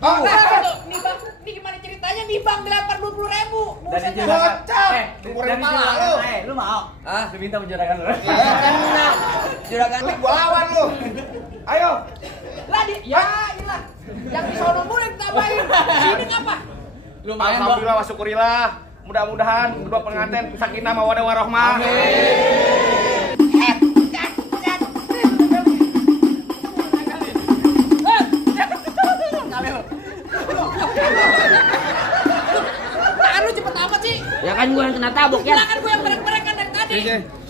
Oh, nih bang, ini gimana ceritanya nih bang, dilempar 20.000. dari juragan. Lu mau? Ah, diminta juragan lu. Ya kena. Juragan Gua lawan lu. Ayo. Lah ya ilah. Yang di sono mulu yang tambahin. Sini ngapa? Lumayan, Bang. Alhamdulillah wa syukurillah. Mudah-mudahan kedua pengantin sakinah mawaddah warahmah. Tangan lu cepet amat sih. Ya kan gue yang kena tabok ya. Lah kan gue yang berek-berek kan dari tadi.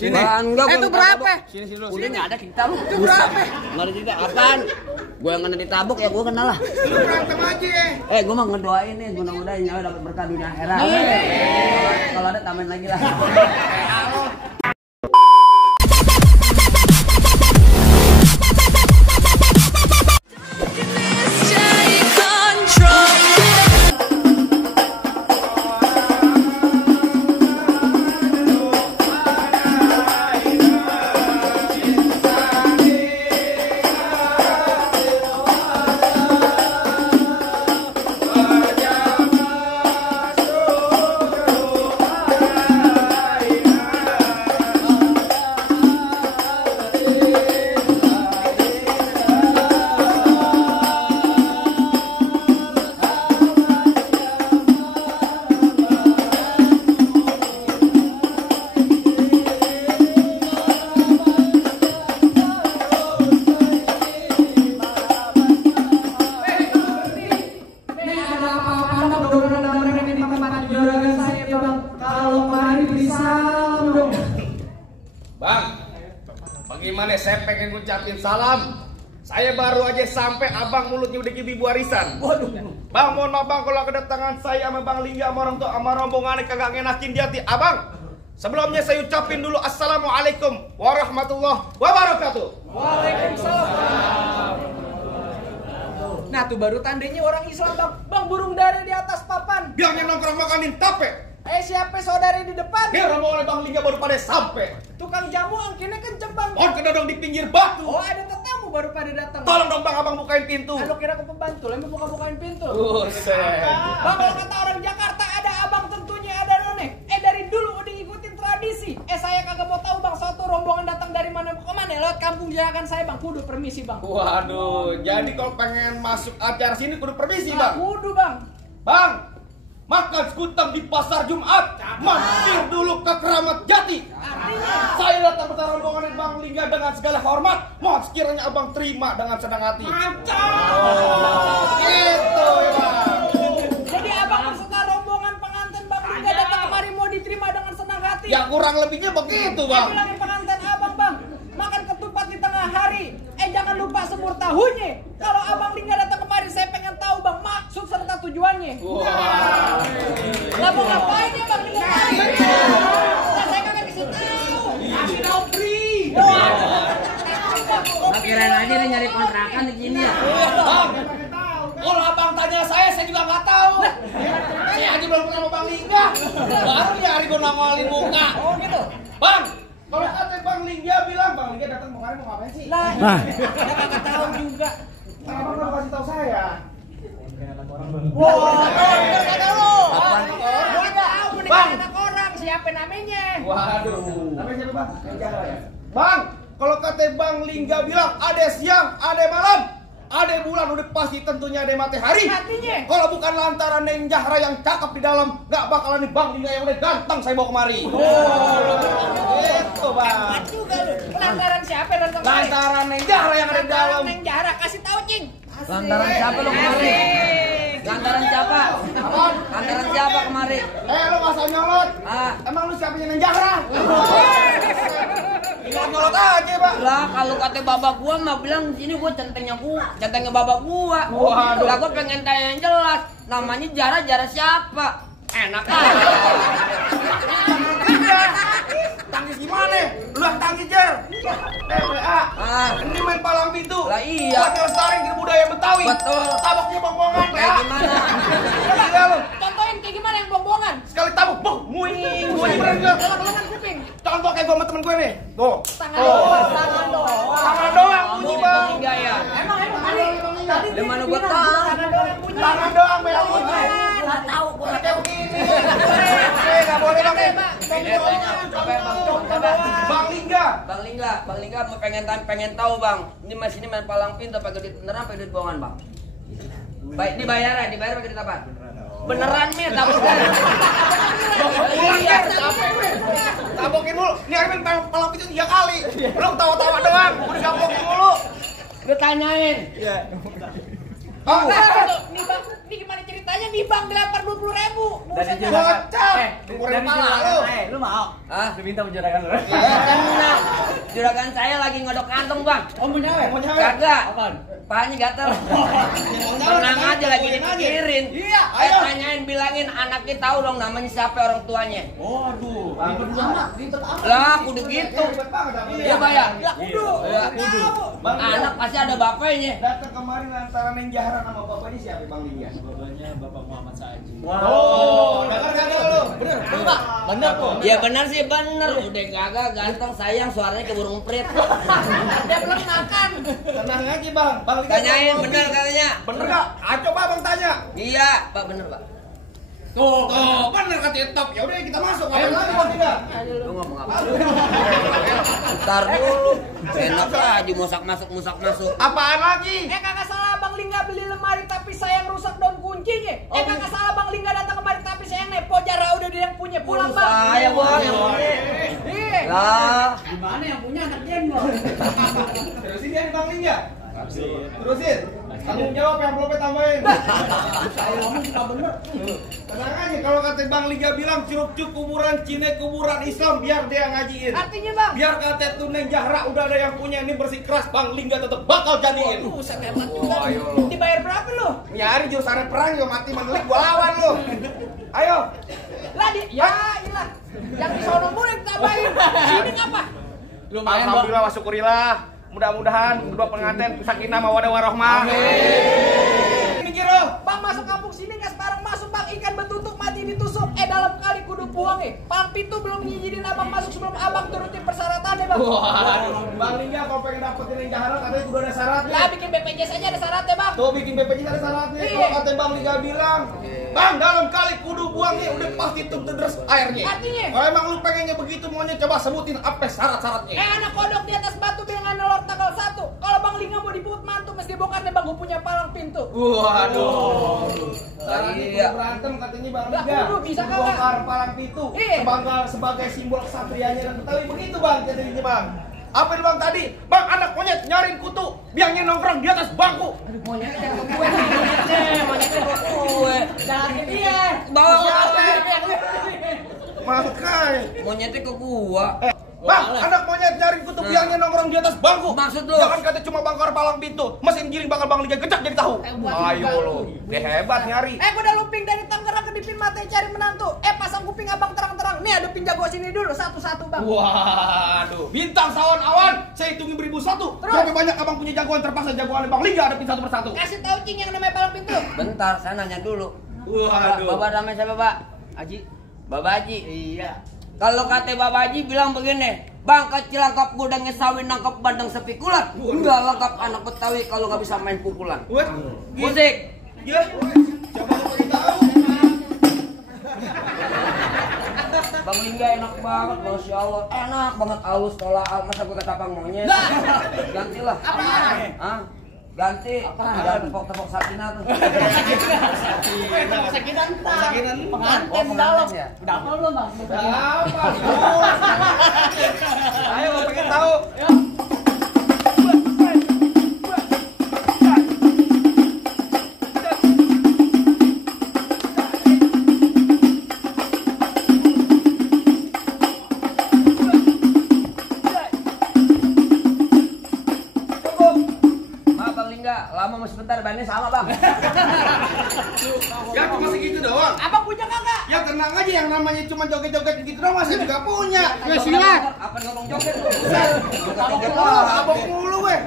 Sini. Itu berapa? Sini udah enggak ada kita lu. Itu berapa? Enggak ada juga apaan? Gue yang kena ditabok ya gue kena lah. Lu berantem aja. Gue mah ngedoain nih mudah-mudahan nyawa dapat berkah dunia akhirat. Kalau ada tambahin lagi lah. Bang, bagaimana saya pengen ngucapin salam. Saya baru aja sampai abang mulutnya udah gibi warisan. Bang, mohon maaf bang kalau kedatangan saya sama Bang Lingga sama orang tua sama rombongan kagak ngenakin di hati. Abang, sebelumnya saya ucapin dulu assalamualaikum warahmatullahi wabarakatuh. Waalaikumsalam. Nah tuh baru tandanya orang Islam bang. Bang burung dara di atas papan. Bilangnya nongkrong makanin tape. Siapa saudara di depan? Dia rombongan Bang Lingga baru pada sampai. Tukang jamu angkinnya kenceng bang. Pohon kedodong di pinggir batu. Oh ada tetamu baru pada datang. Tolong dong bang, abang bukain pintu. Lu kira ke pembantu, lagi buka-bukain pintu. Buset. Bang kalau kata orang Jakarta ada abang tentunya ada none. Dari dulu udah ngikutin tradisi. Saya kagak mau tahu bang, suatu rombongan datang dari mana ke mana lewat kampung jarakan saya bang. Kudu permisi bang. Waduh, jadi kalau pengen masuk acara sini kudu permisi bang. Kudu bang. Bang, makan sekutang di pasar Jumat, mampir dulu ke Keramat Jati. Artinya Saya datang bersama rombongan Bang Lingga dengan segala hormat. Mohon sekiranya abang terima dengan senang hati. Gitu ya bang. jadi abang beserta rombongan pengantin bang Lingga datang kemari mau diterima dengan senang hati. Ya kurang lebihnya begitu Saya bang. bilangin pengantin abang bang, makan ketupat di tengah hari. Jangan lupa semur tahunya. Kalau abang Lingga datang kemari, saya pengen tahu bang maksud serta tujuannya. Wah. Lah mau ngapain ya bang Lingga kemari? Nah, saya kagak kasih tahu. Kasih tahu free. Kirain aja dia nyari kontrakan di sini ya. Bang, kalau abang tanya saya juga nggak tahu. Saya aja belum pernah sama Bang Lingga. Baru nyari gue nongolin muka. Oh gitu. Bang, kalau kata Bang Lingga bilang, Bang Lingga datang kemarin mau ngapain sih? Lah, saya kagak tahu juga. Abang belum kasih tahu saya. Wah, enggak tahu. Gua tahu nih Bang. anak orang siapa namanya. Waduh. Namanya siapa bang? Bang, kalau kata Bang Lingga bilang ada siang, ada malam, ada bulan, udah pasti tentunya ada matahari. Artinya? Kalau bukan lantaran Neng Jahra yang cakep di dalam, nggak bakalan nih Bang Lingga yang udah ganteng saya bawa kemari. Itu bang. Hebat juga lu. Lantaran siapa yang datang kemari? Lantaran Neng Jahra yang ada di dalam. Lantaran Neng Jahra, kasih tahu cing. Lantaran siapa lu kemari? Lantaran siapa? Apaan? Lantaran siapa kemari? Lu nggak usah nyolot. Emang lu siapanya Neng Jahra? Tinggal nyolot aja bang. Lah kalau kata babak gua mah bilang sini gua centengnya babak gua. Waduh. Lah gua pengen tanya yang jelas. Namanya Jara siapa? Enak aja. Tangkis gimana? Lu yang tangkis Jer. TWA. Ini main palang pintu. Lah iya. Buat ngelestariin ke budaya Betawi. Betul. Taboknya bong-bongan. Kayak gimana? Iya lu. Contohin kayak gimana yang bong-bongan? Sekali tabok, bong, muing. Muing beneran gua. Lengan kuping. Contoh kayak gua sama temen gue nih. Tuh. Tangan doang, tangan doang. Tangan doang bunyi bang. Enggak ya. Emang Ada Ali. Bang Lingga. Tadi Di mana gua bilang, tahu? tangan doang yang punya. Tangan doang merah putih. Nggak tahu gua. Kayak begini. Nggak boleh bang. Ini tanya, coba bang, coba. Bang Lingga. Bang Lingga pengen tahu bang. Ini mas ini main palang pintu pakai duit beneran pakai duit bohongan bang? Baik dibayar pakai duit apa? Beneran mir, tapi Pulang ya, capek gue. Tabokin mulu. Ini Armin palang pintu 3 kali. Belum tawa-tawa doang. Udah gabokin mulu. udah tanyain. Oh, Nih bang, ini gimana ceritanya nih bang dilempar 20.000. Dari bocah. Dari Lu. lu mau? Hah? Lu minta juragan lu. Tenang. Juragan saya lagi ngodok kantong bang. Oh mau nyawe? Mau nyawe? Kagak. Apaan? Pahanya gatel. Tenang aja lagi dipikirin. Iya, Ayo ayo. tanyain bilangin anaknya tahu dong namanya siapa orang tuanya. Waduh, ribet amat, ribet amat. Lah kudu gitu. Iya Pak ya? Ya kudu. Iya. Bang, Anak pasti ada bapaknya. datang kemarin antara Neng Jaharan sama bapaknya siapa Bang Lingga? Bapaknya Bapak Muhammad Saji. Oh, dengar kagak lu? Bener, Enggak, bener kok. Ya benar sih bener. Udah gagah ganteng sayang suaranya ke burung emprit. Dia belum makan. Tenang aja Bang. Bang Lingga Tanyain ngomong. bener katanya. Bener gak? Ah, coba Bang tanya. Iya Pak bener Pak. Tuh, bener katanya top. Ya udah kita masuk. Ngapain lagi Bang Lingga? Lu ngomong apa? Ntar dulu. Enak aja musak masuk. Apaan lagi? Kagak salah Bang Lingga beli lemari tapi saya yang rusak daun kuncinya. Kagak salah Bang Lingga datang kemari tapi saya yang nepo jara udah dia yang punya pulang bang. Saya bos yang punya. Iya. Lah. Gimana yang punya anak jendol? Terusin ya Bang Lingga. Terusin. Tanggung jawab yang belum tambahin. Saya ngomong suka bener. Tenang aja kalau kata Bang Lingga bilang curup-curup kuburan Cina, kuburan Islam biar dia ngajiin. Artinya bang. Biar kata tuh Neng Jahra udah ada yang punya ini bersih keras Bang Lingga tetap bakal jadiin. Buset hebat juga. ayo. Dibayar berapa lu? Nyari jurusan perang yo mati menelik gua lawan lu. Ayo. Lah di ya ilah. Yang di sono mulu ditambahin. Sini ngapa? Lumayan bang. Alhamdulillah wa syukurillah. Mudah-mudahan berdua pengantin sakinah mawaddah warahmah. Amin. Mikir lo. Bang masuk kampung sini nggak sekarang masuk bang ikan betutuk mati ditusuk dalam kali kudu buang Palang pintu belum ngizinin abang masuk sebelum abang turutin persyaratannya bang. Waduh, Bang Lingga kalau pengen dapetin Neng Jahra katanya udah ada syaratnya. Ya bikin BPJS aja ada syaratnya bang. Tuh bikin BPJS ada syaratnya. Iya. Kalau kata Bang Lingga bilang, Bang dalam kali kudu buang nih udah pasti tuh deres airnya. Artinya? Kalau emang lu pengennya begitu maunya coba sebutin apa syarat-syaratnya. Anak kodok di atas batu dengan nelor tanggal 1. Kalau Bang Lingga mau dibut mantu mesti bongkarnya bang gue punya palang pintu. Waduh. Syaratnya Iya. kudu berantem katanya Bang Lah, Lingga. kudu, bisa kagak? Bongkar palang pintu. Iya. Sebagai simbol kesatrianya dan Betawi begitu Bang jadinya Bang. Apa yang Bang tadi? Bang anak monyet nyariin kutu, biangnya nongkrong di atas bangku. Monyetnya ke gue. Jangan ke dia. Bawa ke Makanya. Monyetnya ke gua. Bang, anak monyet nyariin kutu biangnya nongkrong di atas bangku. Maksud lu? Jangan kata cuma bangkar palang pintu, mesin giling bakal Bang Lingga gecak jadi tahu. Ayo lo, dia hebat nyari. Gue udah lumping dari Tangerang ke Dipin Mate cari menantu. Pasang kuping abang terang-terang. Nih hadapin jago sini dulu satu-satu bang. Waduh, bintang sawan awan, saya hitungin 1001. Terus? Berapa banyak abang punya jagoan terpaksa jagoan Bang Lingga hadapin satu persatu. Kasih tahu cing yang namanya palang pintu. Bentar, saya nanya dulu. Waduh. Bapak namanya siapa, Pak? Haji. Bapak Haji. Iya. Kalau kata Bapak Haji bilang begini, Bang kecil lengkap gudangnya sawi nangkap bandeng sepikulan. Enggak lengkap anak Betawi kalau nggak bisa main pukulan. Wah, Musik. ya. Siapa yang pengen tahu? Bang Lingga enak banget, Masya Allah. Enak banget halus tolak, masa gue ketapang monyet. Gantilah. Apaan? Hah? Ganti. Jangan tepok-tepok Sakinah tuh. Sakitan entar. Sakitan entar. Pengantin Oh, pengantin dalam. ya? Udah apa lu bang? Apa? Ayo mau pengen tahu. Maaf Bang Lingga, lama masih sebentar, bandnya sama Bang. Ya cuma segitu doang. Abang punya kagak? Ya tenang aja yang namanya cuma joget-joget gitu doang masih juga punya. Ya silat. Apa ngomong joget lu? Joget-joget Oh, lah. abang mulu weh.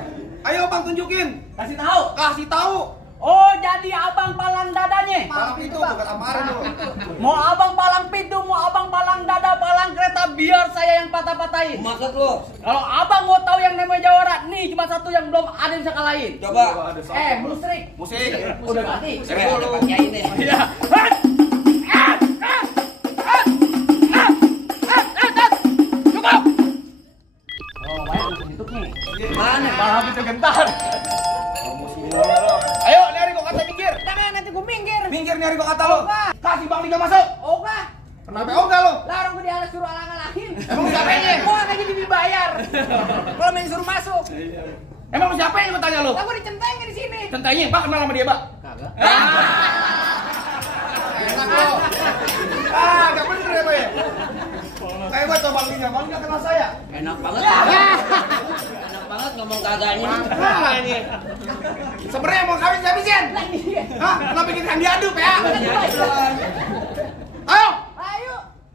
Ayo Bang tunjukin. Kasih tahu. Kasih tahu. Oh jadi abang palang dadanya. Palang itu bukan apaan lu. Mau abang palang pintu, mau abang palang nggak ada palang kereta biar saya yang patah-patahin. Maksud lu? Kalau abang mau tahu yang namanya Jawara, nih cuma satu yang belum ada yang bisa kalahin. Coba. Musrik. Musik. Udah mati. Saya dulu pakai ini. Iya. Cukup. Oh, banyak untuk itu nih. Mana? Malah itu gentar. Ayo, nyari gua kata minggir. Jangan nanti gue minggir. Minggir nyari gua kata lo. Oga. Kasih Bang Liga masuk. Oga. Kenapa Oga lo? Larang gue dialas suruh alang-alangin. Emang siapanya? Gue gak jadi dibayar. Kalau main suruh masuk. Emang siapa yang gua tanya lo? Lah gue dicentengin di sini. Centainya, Pak kenal sama dia, Pak? Kagak. Enak lo. Gak bener ya, Pak ya? Kayak gua coba Bang Liga kenal saya. Enak banget. Enak banget ngomong kagaknya. Makanya. Sebenarnya mau kawin habisin. Hah? Kenapa bikin yang diadu, ya? Ayo.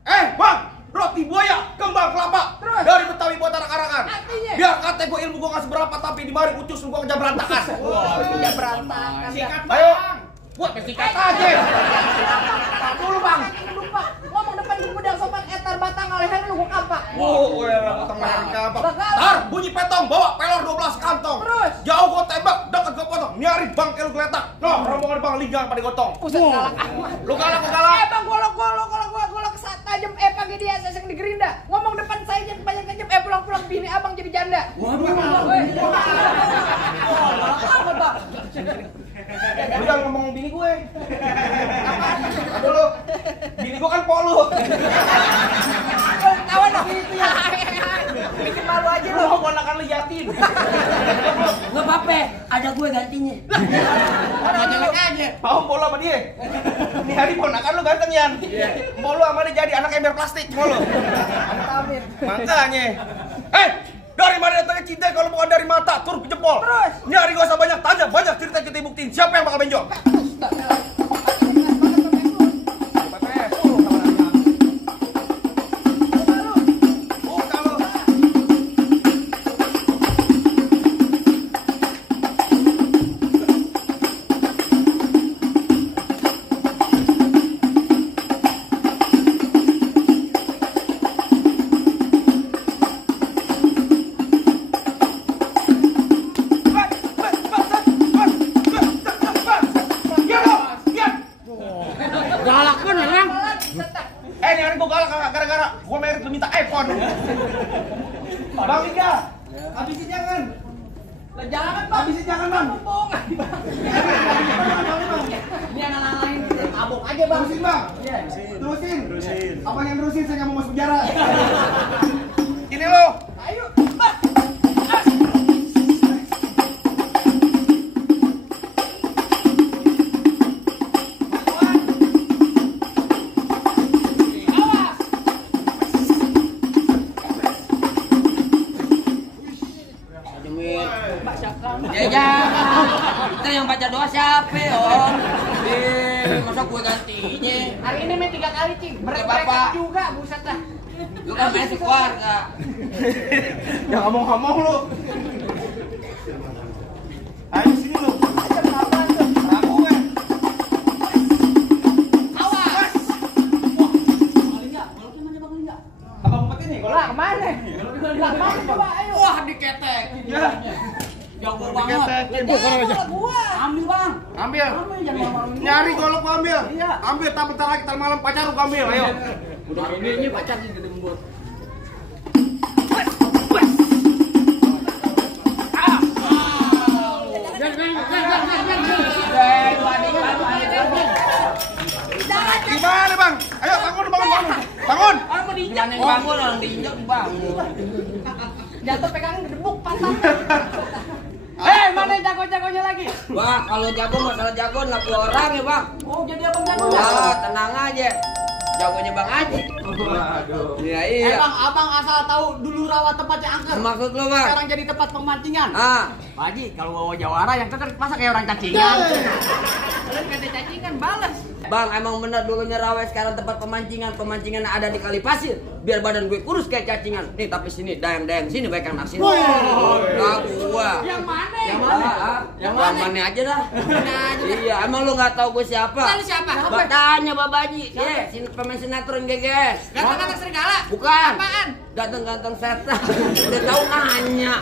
Ayo. Bang, roti buaya, kembang kelapa. Terus? Dari Betawi buat anak-anakan. Artinya? Biar kata gue ilmu gue gak seberapa, tapi di mari ucus lu gue kerja berantakan. Udah berantakan. Sikat, ayo. Buat sikat aja. Dulu bang. Lupa. Ngomong depan gue udah sopan etar batang alehan lu gue kampak. Oh, potong leher kapal. Bakal. Tar, bunyi petong, bawa pelor 12 kantong. Terus? Jauh gue tembak, dekat gue potong. Nyari bangke lu geletak. Noh, rombongan Bang Liga pada gotong. Buset galak amat. Lu galak, lu galak. Bang golok saat tajam pagi dia seseng di gerinda. Ngomong depan saya jangan banyak tajam pulang-pulang bini abang jadi janda. Waduh. Apa bang? Lu jangan ngomong bini gue. Aduh lu. Bini gue kan polu. Kawan dong. Bikin malu aja Lu lu. mau ponakan lu yatim. Nggak apa-apa, ada gue gantinya. Jelek aja. Mau polu sama dia. Ini hari ponakan lu ganteng Yan. Polu sama dia jadi anak ember plastik mau lu. Amin. Makanya. Dari mana datangnya cinta kalau bukan dari mata, turun ke jempol. Terus? Nyari gak usah banyak tanya, banyak cerita kita buktiin siapa yang bakal benjol. Galak bener kan? Ini hari gua galak gara-gara gua merit lu minta iPhone. Bang Liga, habisin jangan. Lah jangan bang. Habisin jangan bang. Bohongan bang. Ini anak-anak lain mabuk aja bang. Terusin bang. Iya. Terusin. Apa yang terusin saya nggak mau masuk penjara. Ini lo. Ayo. Bang. Ya jangan. Kita yang baca doa siapa om? Masa gue gantinya? Hari ini main 3 kali cing. Bapak. Mereka juga buset dah. Lu kan main sekeluarga. Jangan ngomong-ngomong lu. Ayo sini lu. Ragu gue. Awas. Abang umpet ini kalau. Lah kemana? Lah kemana coba ayo. Wah diketek. Ya. Jago banget. Jangan gua. Ambil bang. Ambil. Ambil jangan malu-malu. Nyari golok gua ambil. Iya. Ambil tak bentar lagi ntar malam pacar gua ambil. Ayo. Udah ini pacar sih gede membut. Gimana bang? Ayo bangun bangun. Bangun. Orang mau diinjak. Jangan yang bangun, orang diinjak dibangun. Jatuh pegangan gedebuk patah. Mana jago-jagonya lagi? Wah, kalau jago masalah jago laku orang ya bang. Oh jadi abang jago ya? Wah, tenang aja. Jagonya Bang Haji. Waduh. Iya iya. Emang abang asal tahu dulu rawa tempatnya angker. Maksud lo bang? Sekarang jadi tempat pemancingan. Ah, Pak Haji, kalau bawa jawara yang kan masa kayak orang cacingan. Kalian gak ada cacingan balas. Bang, emang bener dulunya rawe, sekarang tempat pemancingan ada di kali pasir. Biar badan gue kurus kayak cacingan. Nih tapi sini dayang sini baik kan naksir. Nah, gua. Yang mana? Yang mana? Yang mana aja dah. Iya, emang lu nggak tahu gue siapa? Lalu siapa? Tanya Babaji. Iya, pemain sinetron geges. Ganteng-ganteng serigala? Bukan. Apaan? Ganteng-ganteng setan. Udah tahu nanya.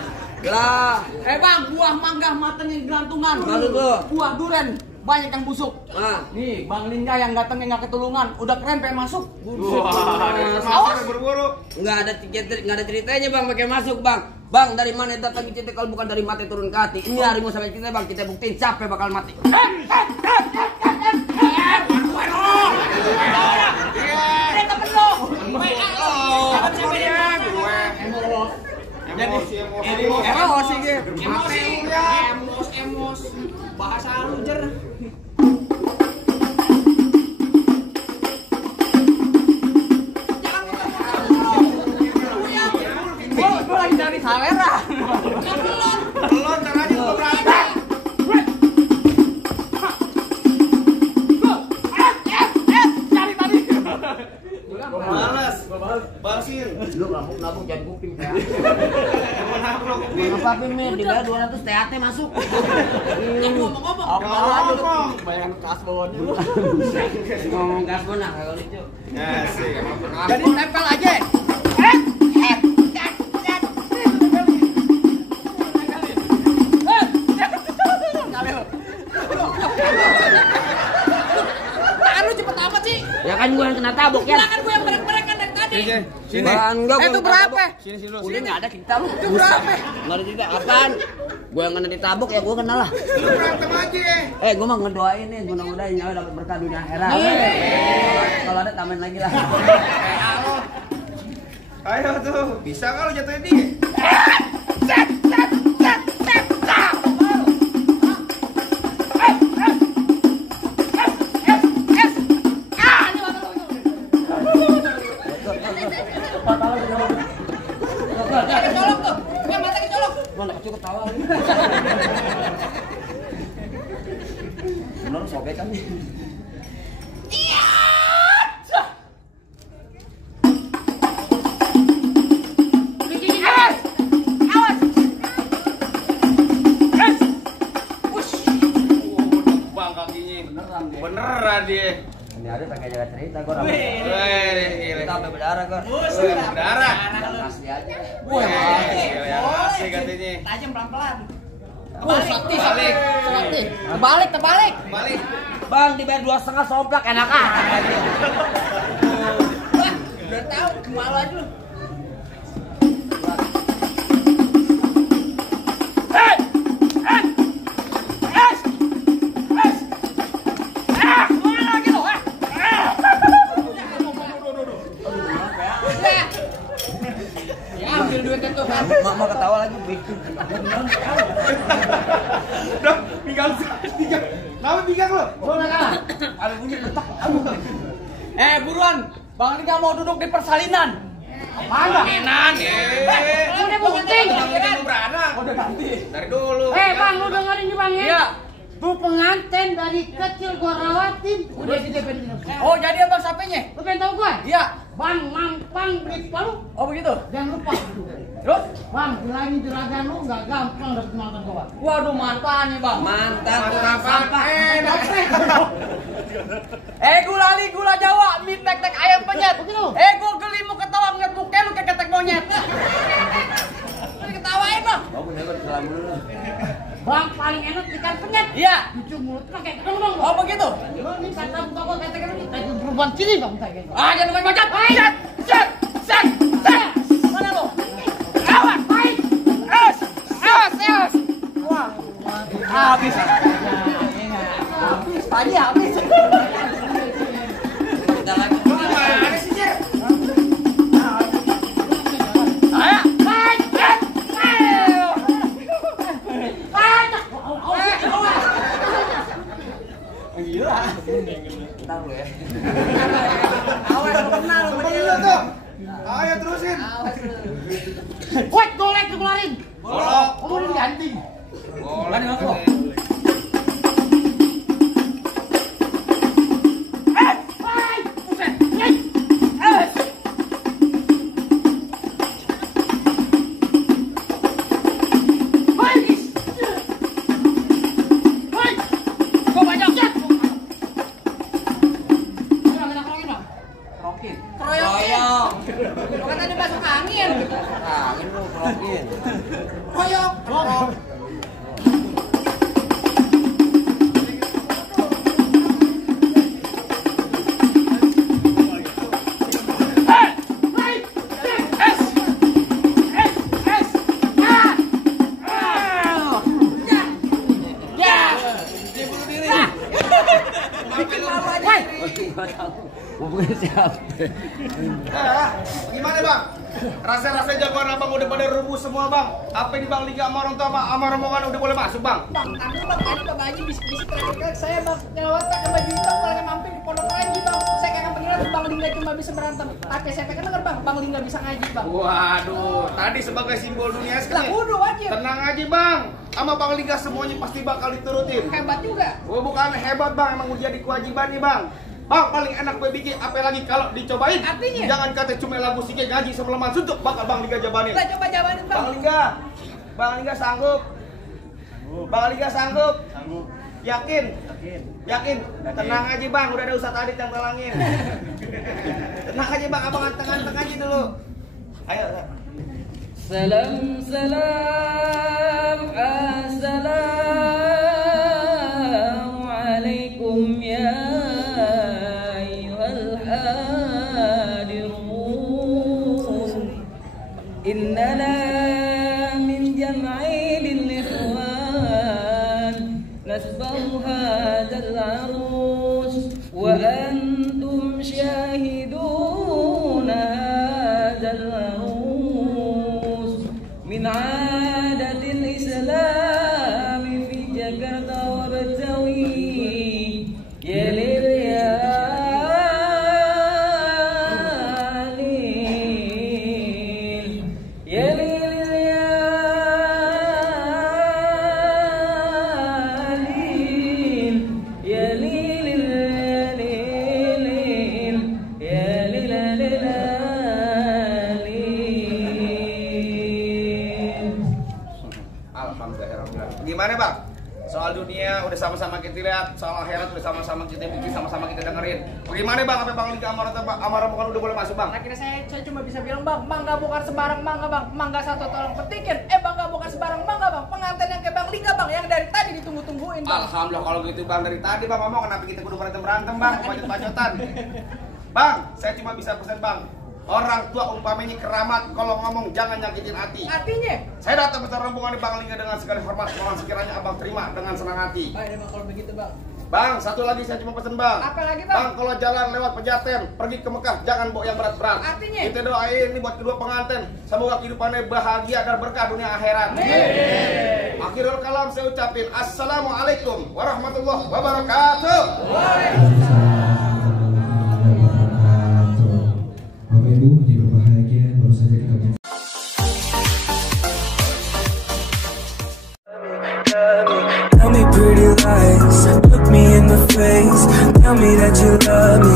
Lah. Bang, buah mangga matengnya gelantungan. Lalu tuh. Buah duren banyak yang busuk. Ah. Nih, Bang Lingga yang datangnya nggak ketulungan, udah krempek masuk. Awas berburu. Nggak ada ceritanya Bang pakai masuk Bang. Bang, dari mana datang kita kalau bukan dari mati turun ke hati. Ini harimau sampai kita Bang, kita buktiin siapa yang bakal mati. Emos. Bahasa lu jer. Gue lagi dari Salera. Belum caranya gua berantem. Males. Balasin. Lu nabung jangan kuping ya. Apa Mir? Di bawah 200 THT masuk. Ngomong. Bayangan kasbonnya. Ngomong kasbon nah kalau itu. Ya sih, emang pernah. Jadi nempel aja. Lu cepet amat sih? Ya kan gue yang kena tabok ya. Kan gue yang merek-merekan dari tadi. Sini. Enggak, Itu berapa? Sini lu. Udah nggak ada kita lu. Itu berapa? Nggak ada cerita apaan? Gue yang kena ditabok ya gue kena lah. Lu berantem aja. Gue mah ngedoain nih mudah-mudahan nyawa dapat berkah dunia akhirat. Kalau ada tambahin lagi lah. Ayo tuh, bisa kalau jatuhin dia. Kecolok tuh. Yang mata kecolok. Mana kecil ketawa. Bener sobek kan? Bang kakinya. Beneran dia. Ini ada pakai jaga cerita gue. Wih, Kita sampai berdarah gue. berdarah. Asli aja. Asli katanya. Tajam pelan-pelan. Balik. Terbalik. Balik. Bang dibayar 2,5 somplak enak ah. Wah, udah tahu kemalu aja lu. Ambil duitnya tuh kan. Mau ketawa lagi. Udah, pinggang. Kenapa pinggang lo? Ada bunyi letak. Buruan. Bang Lingga mau duduk di persalinan. Mana? Kenan, Udah mau penting. Kita beranak. Udah ganti. Dari dulu. Bang, lu dengerin nih Bang ya? Iya. Tuh pengantin dari kecil gua rawatin, udah gede pengen. Oh, jadi abang sapenya? Lu pengen tau gua? Iya. Bang Mampang di Palu. Oh, begitu. Jangan lupa. Terus? Bang, bilangin juragan lu nggak gampang dapet mantan gua. Waduh, mantannya, Bang. Mantap tukang sampah. Gula Jawa, mie tek-tek ayam penyet. Begitu. Gua geli mau ketawa ngeliat muka lu kayak ketek monyet. Lu ketawain lo. Oh, bener salam dulu. Bang paling enak ikan penyet. Iya. Cucu mulut pakai dong. Oh, begitu. Lu nih kata muka gua kata-kata lu kayak perempuan cili bang kayak. Ah, jangan main macet. Set. Mana lu? Awas, baik. Awas. Wah. Habis. Tadi habis. Kita lagi. Gimana sih, Jer? Ayo. Gila. Bentar lu ya. Awas lu kenal sama Temen dia. lu tuh. Ayo terusin. Wait, golek keluarin. Golok. Keluarin ganti. Golok. Hubungin siapa? Gimana bang? Rasa-rasa jagoan abang udah pada rubuh semua bang. Apa ini bang liga sama orang tua sama rombongan udah boleh masuk bang? Bang, tadi bang, tadi Pak Haji bisik-bisik terakhir saya bang nyelawatkan ke baju hitam kalau mampir di pondok ngaji bang. Saya kagak pengen Bang Lingga cuma bisa berantem. Tapi saya pengen denger Bang Lingga bisa ngaji bang. Waduh, tadi sebagai simbol dunia Lah sekali. kudu wajib. Tenang aja bang, sama Bang Lingga semuanya pasti bakal diturutin. Hebat juga. Oh bukan hebat bang, emang udah jadi kewajiban nih bang. Bang paling enak gue bikin apa lagi kalau dicobain. Artinya? Jangan kata cuma lagu sikit ngaji sebelum suntuk bakal Bang Lingga jabanin. Lah coba jawabannya bang. Bang Lingga sanggup. Bang Lingga sanggup. Yakin? Yakin? Tenang aja bang, udah ada Ustaz Adit yang talangin. Tenang aja bang, abang anteng-anteng aja dulu. Ayo. Salam salam assalamualaikum ya ayyuhal hadirun. Innana min jam'i lil ikhwan nasbahu hadzal arus wa antum syahidun hadzal arus min 'adatil islam fi Jakarta wa Betawi ya lil Gimana bang? Soal dunia udah sama-sama kita lihat, soal akhirat udah sama-sama kita bikin, sama-sama kita dengerin. Bagaimana bang? Apa Bang Lingga Amara bukan udah boleh masuk bang? Akhirnya saya cuma bisa bilang bang, mangga bukan sembarang mangga bang, mangga satu tolong petikin. Mangga bukan sembarang mangga bang, pengantin yang kayak Bang Lingga bang, yang dari tadi ditunggu-tungguin bang. Alhamdulillah kalau gitu bang, dari tadi bang ngomong kenapa kita kudu berantem bang, bacot-bacotan. Bang, saya cuma bisa pesan bang, orang tua umpamanya keramat, kalau ngomong jangan nyakitin hati. Artinya? Saya datang besar rombongan di Bang Lingga dengan segala hormat, mohon sekiranya abang terima dengan senang hati. Baik bang kalau begitu bang. Bang, satu lagi saya cuma pesen bang. Apa lagi bang? Bang, kalau jalan lewat Pejaten, pergi ke Mekah, jangan bawa yang berat-berat. Artinya? Kita doain ini buat kedua pengantin, semoga kehidupannya bahagia dan berkah dunia akhirat. Akhirul kalam saya ucapin, assalamualaikum warahmatullahi wabarakatuh. Bapak Ibu yang berbahagia, baru saja kita Tell me pretty lies, look me in the face. Tell me that you love me.